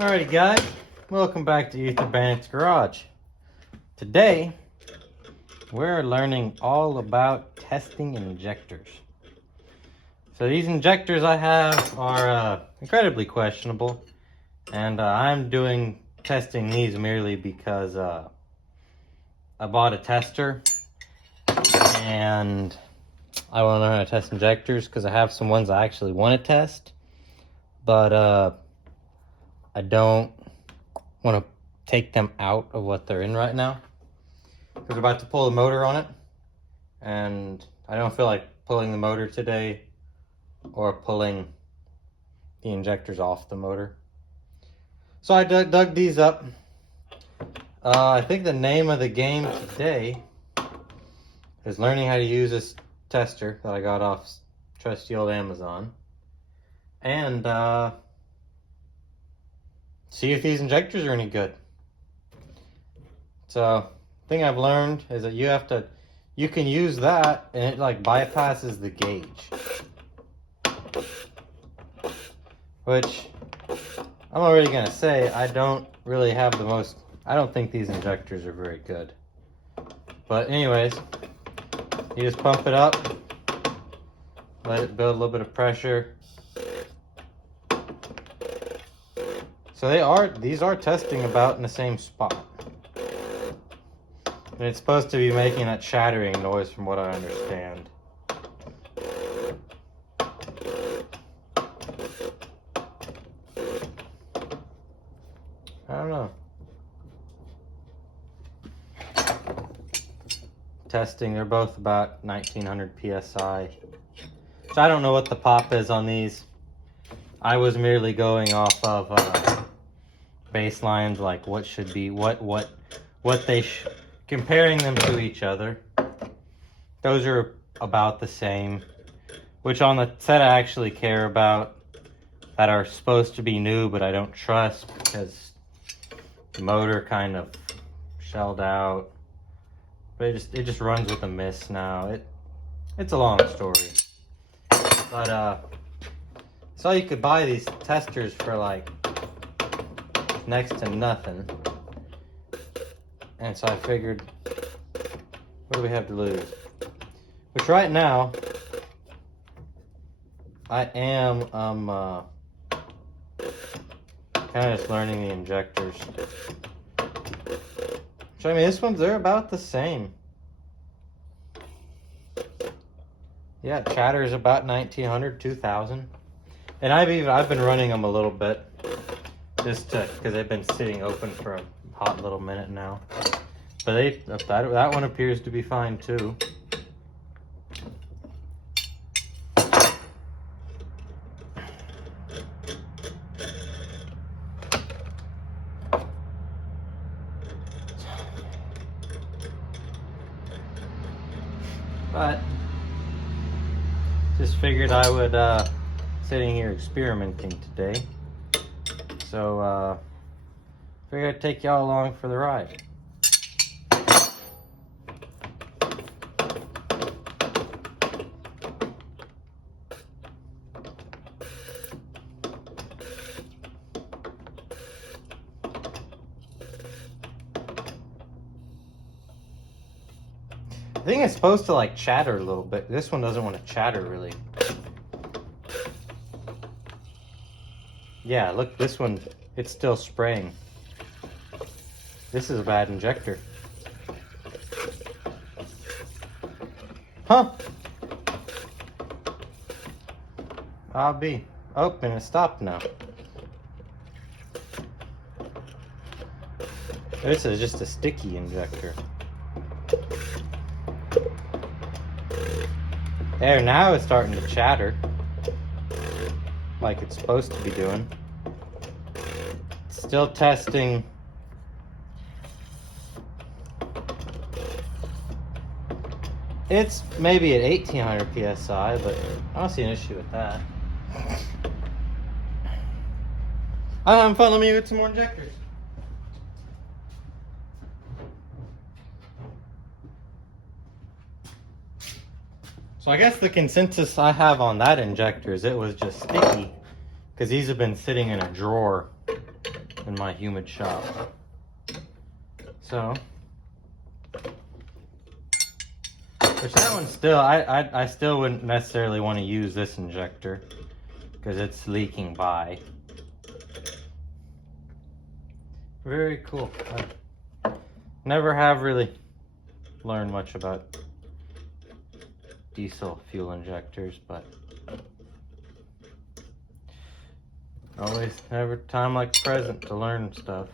Alrighty guys, welcome back to Ether Bandit's Garage. Today, we're learning all about testing injectors. So these injectors I have are incredibly questionable, and I'm doing testing these merely because I bought a tester and I want to learn how to test injectors because I have some ones I actually want to test, but I don't want to take them out of what they're in right now because we're about to pull the motor on it, and I don't feel like pulling the motor today or pulling the injectors off the motor. So I dug these up. I think the name of the game today is learning how to use this tester that I got off trusty old Amazon, and see if these injectors are any good. So, thing I've learned is that you can use that and it like bypasses the gauge. Which, I'm already gonna say, I don't think these injectors are very good. But anyways, you just pump it up, let it build a little bit of pressure. So these are testing about in the same spot. And it's supposed to be making that shattering noise from what I understand. I don't know. Testing, they're both about 1900 PSI. So I don't know what the pop is on these. I was merely going off of baselines, like what should be, comparing them to each other. Those are about the same, which on the set I actually care about, that are supposed to be new, but I don't trust because the motor kind of shelled out. But it just runs with a miss now. It's a long story. But so you could buy these testers for like next to nothing. And so I figured, what do we have to lose? Which right now, I am kind of just learning the injectors. So I mean, they're about the same. Yeah, chatter is about 1900, 2000. And I've been running them a little bit, just because they've been sitting open for a hot little minute now. But that one appears to be fine too. But just figured I would sitting here experimenting today, so figured I'd take y'all along for the ride. I think it's supposed to like chatter a little bit. This one doesn't want to chatter really. Yeah, look, this one, it's still spraying. This is a bad injector. Huh? I'll be. Oh, and it stopped now. This is just a sticky injector. There, now it's starting to chatter like it's supposed to be doing. Still testing. It's maybe at 1800 PSI, but I don't see an issue with that. I'm having fun. Let me get some more injectors. So I guess the consensus I have on that injector is it was just sticky, because these have been sitting in a drawer in my humid shop. So, which that one still, I still wouldn't necessarily want to use this injector because it's leaking by. Very cool. I never have really learned much about diesel fuel injectors, but always have a time like the present to learn stuff.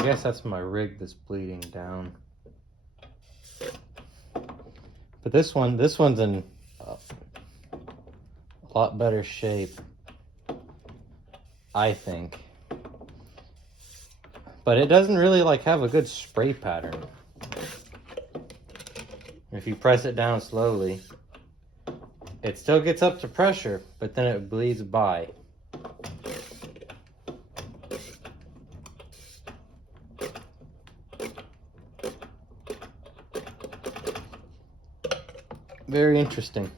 I guess that's my rig that's bleeding down. But this one's in a lot better shape, I think. But it doesn't really like have a good spray pattern. If you press it down slowly, it still gets up to pressure, but then it bleeds by. Very interesting.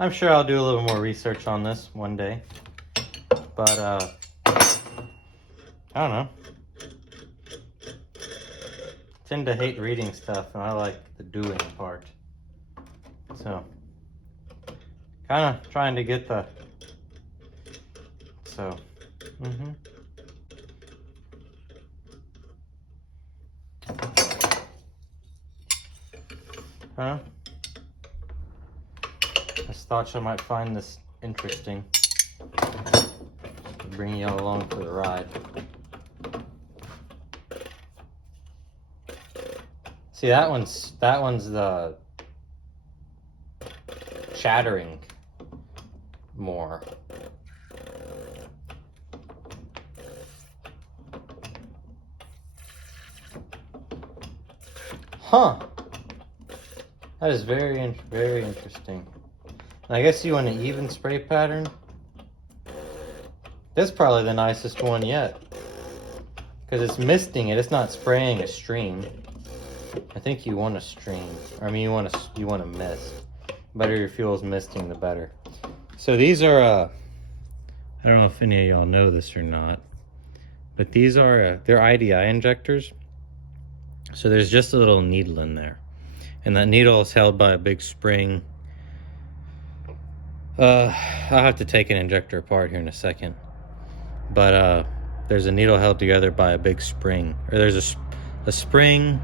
I'm sure I'll do a little more research on this one day. But, I don't know. I tend to hate reading stuff, and I like the doing part. So, kind of trying to get the... So, Huh? I just thought you might find this interesting. Bring you all along for the ride. See, that one's the chattering more. Huh. That is very interesting. And I guess you want an even spray pattern. That's probably the nicest one yet, because it's misting it. It's not spraying a stream. I think you want a stream. I mean, you want a mist. The better your fuel's misting, the better. So these are I don't know if any of y'all know this or not, but these are they're IDI injectors. So there's just a little needle in there. And that needle is held by a big spring. I'll have to take an injector apart here in a second. But there's a needle held together by a big spring. Or there's a spring,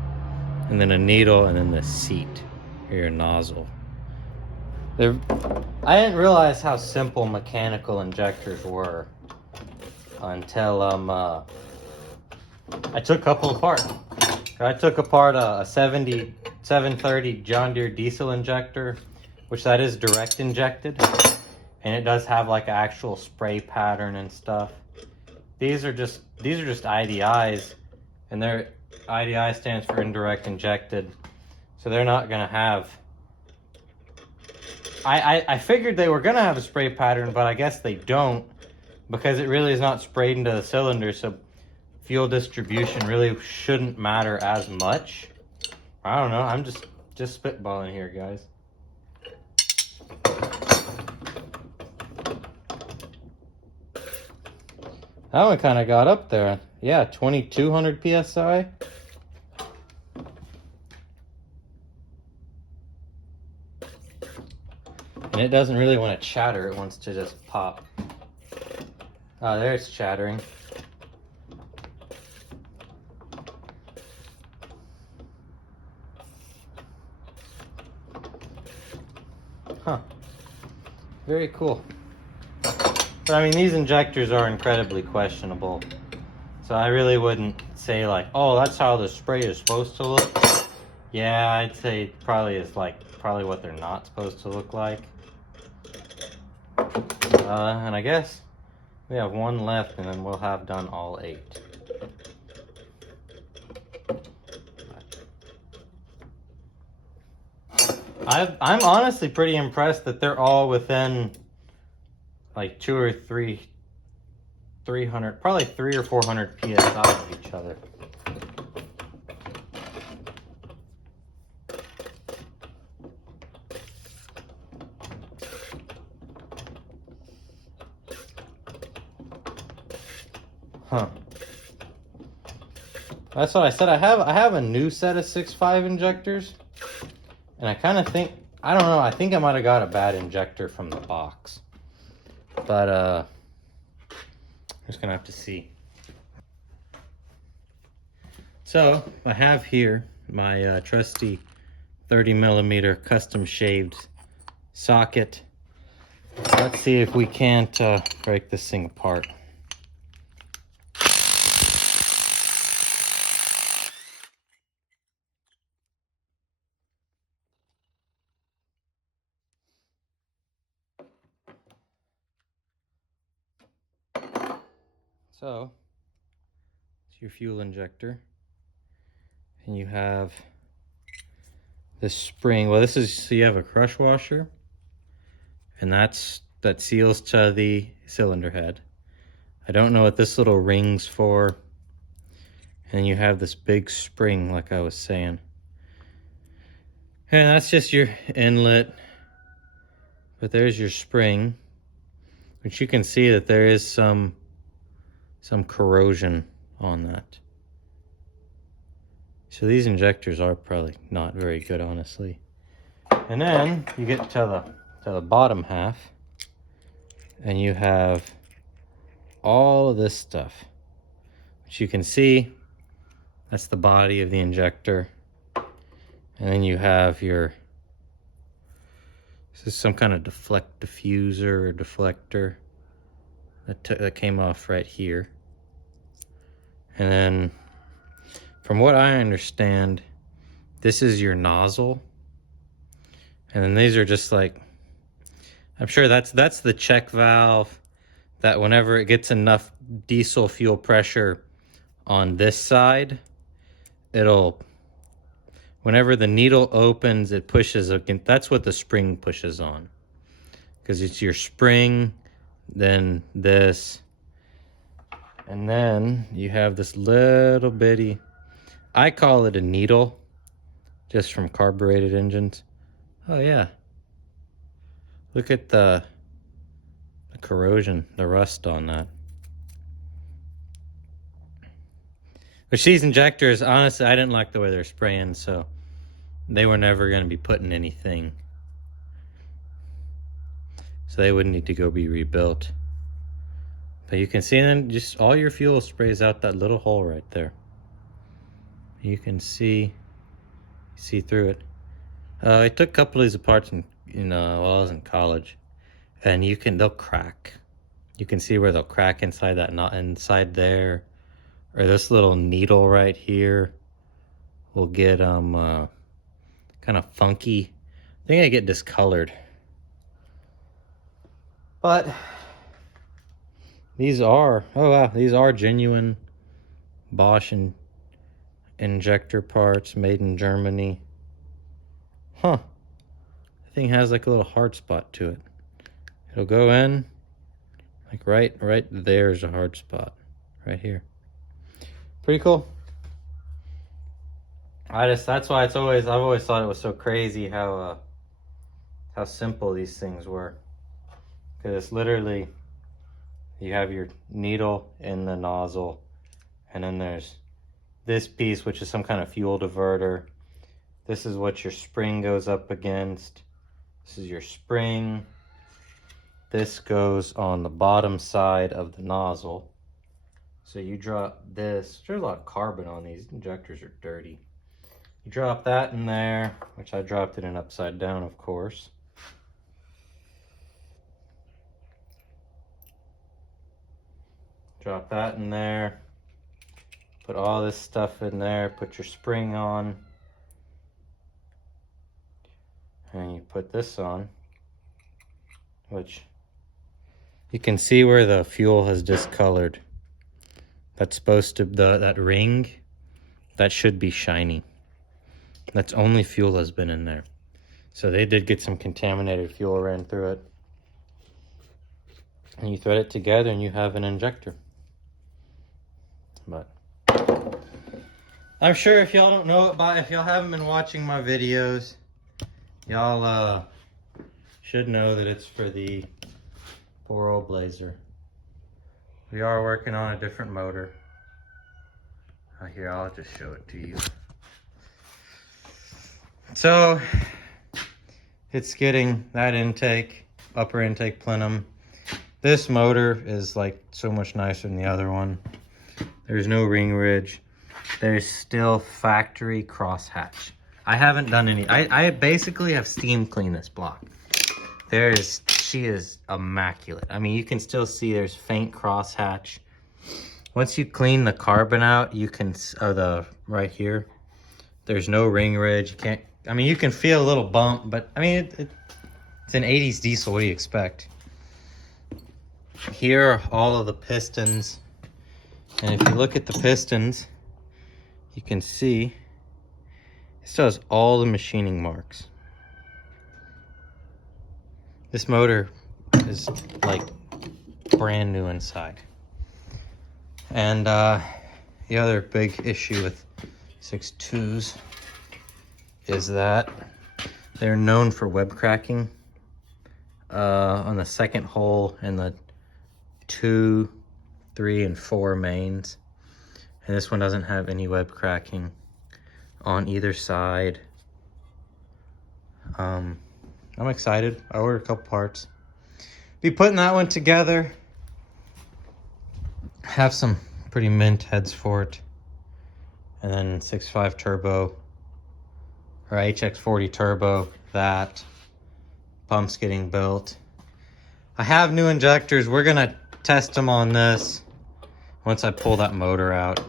and then a needle, and then the seat, or your nozzle. I didn't realize how simple mechanical injectors were until I took a couple apart. I took apart a 730 John Deere diesel injector, which that is direct injected, and it does have like an actual spray pattern and stuff. These are just IDIs, and their IDI stands for indirect injected, so they're not gonna have. I figured they were gonna have a spray pattern, but I guess they don't, because it really is not sprayed into the cylinder, so fuel distribution really shouldn't matter as much. I don't know, I'm just spitballing here, guys. That one kind of got up there. Yeah, 2200 PSI. And it doesn't really want to chatter, it wants to just pop. Oh, there it's chattering. Huh. Very cool. But I mean, these injectors are incredibly questionable. So I really wouldn't say like, oh, that's how the spray is supposed to look. Yeah, I'd say probably is like, probably what they're not supposed to look like. And I guess we have one left, and then we'll have done all 8. I'm honestly pretty impressed that they're all within like 300, probably 300 or 400 psi of each other. Huh. That's what I said. I have a new set of 6.5 injectors, and I kind of think, I don't know, I think I might have got a bad injector from the box. But I'm just gonna have to see. So I have here my trusty 30mm custom shaved socket. Let's see if we can't break this thing apart. So it's your fuel injector, and you have this spring. Well, this is, so you have a crush washer, and that seals to the cylinder head. I don't know what this little ring's for. And you have this big spring, like I was saying. And that's just your inlet. But there's your spring, which you can see that there is some corrosion on that. So these injectors are probably not very good, honestly. And then you get to the bottom half, and you have all of this stuff, which you can see. That's the body of the injector. And then you have this is some kind of diffuser or deflector that came off right here. And then from what I understand, this is your nozzle. And then these are just like, I'm sure that's the check valve that whenever it gets enough diesel fuel pressure on this side, whenever the needle opens, it pushes again. That's what the spring pushes on, because it's your spring, then this, and then you have this little bitty, I call it a needle, just from carbureted engines. Oh yeah, look at the corrosion, the rust on that. Which these injectors, honestly, I didn't like the way they're spraying, so they were never going to be put in anything. So they would need to go be rebuilt. But you can see then just all your fuel sprays out that little hole right there. You can see through it. I took a couple of these apart while I was in college, and they'll crack. You can see where they'll crack inside that knot, inside there, or this little needle right here will get kind of funky. I think I get discolored. But these are, oh wow, these are genuine Bosch injector parts made in Germany. Huh. The thing has like a little hard spot to it. It'll go in, like right there's a hard spot, right here. Pretty cool. That's why I've always thought it was so crazy how simple these things were. Because it's literally, you have your needle in the nozzle, and then there's this piece, which is some kind of fuel diverter. This is what your spring goes up against. This is your spring. This goes on the bottom side of the nozzle. So you drop this. There's a lot of carbon on these. Injectors are dirty. You drop that in there, which I dropped it in upside down, of course. Drop that in there. Put all this stuff in there. Put your spring on. And you put this on, which you can see where the fuel has discolored. That's supposed to, that ring, that should be shiny. That's only fuel has been in there. So they did get some contaminated fuel ran through it. And you thread it together and you have an injector. But I'm sure if y'all don't know it, if y'all haven't been watching my videos, y'all should know that it's for the poor old Blazer. We are working on a different motor. Here, I'll just show it to you. So it's getting that intake, upper intake plenum. This motor is like so much nicer than the other one. There's no ring ridge. There's still factory crosshatch. I haven't done any. I basically have steam cleaned this block. She is immaculate. I mean, you can still see there's faint crosshatch. Once you clean the carbon out, you can, right here, there's no ring ridge. You can't, I mean, you can feel a little bump, but I mean, it's an 80s diesel. What do you expect? Here are all of the pistons. And if you look at the pistons, you can see it still has all the machining marks. This motor is like brand new inside. And the other big issue with 6.2s is that they're known for web cracking on the second hole and the 2, 3, and 4 mains. And this one doesn't have any web cracking on either side. I'm excited. I ordered a couple parts. Be putting that one together. Have some pretty mint heads for it. And then 6.5 turbo or HX40 turbo. That pump's getting built. I have new injectors. We're gonna test them on this once I pull that motor out.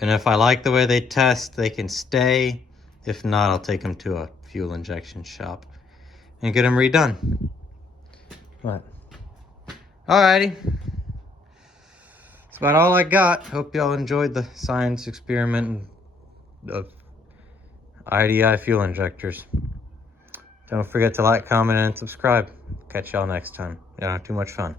And if I like the way they test, they can stay. If not, I'll take them to a fuel injection shop and get them redone. But alrighty, that's about all I got. Hope y'all enjoyed the science experiment of IDI fuel injectors. Don't forget to like, comment, and subscribe. Catch y'all next time. Too much fun.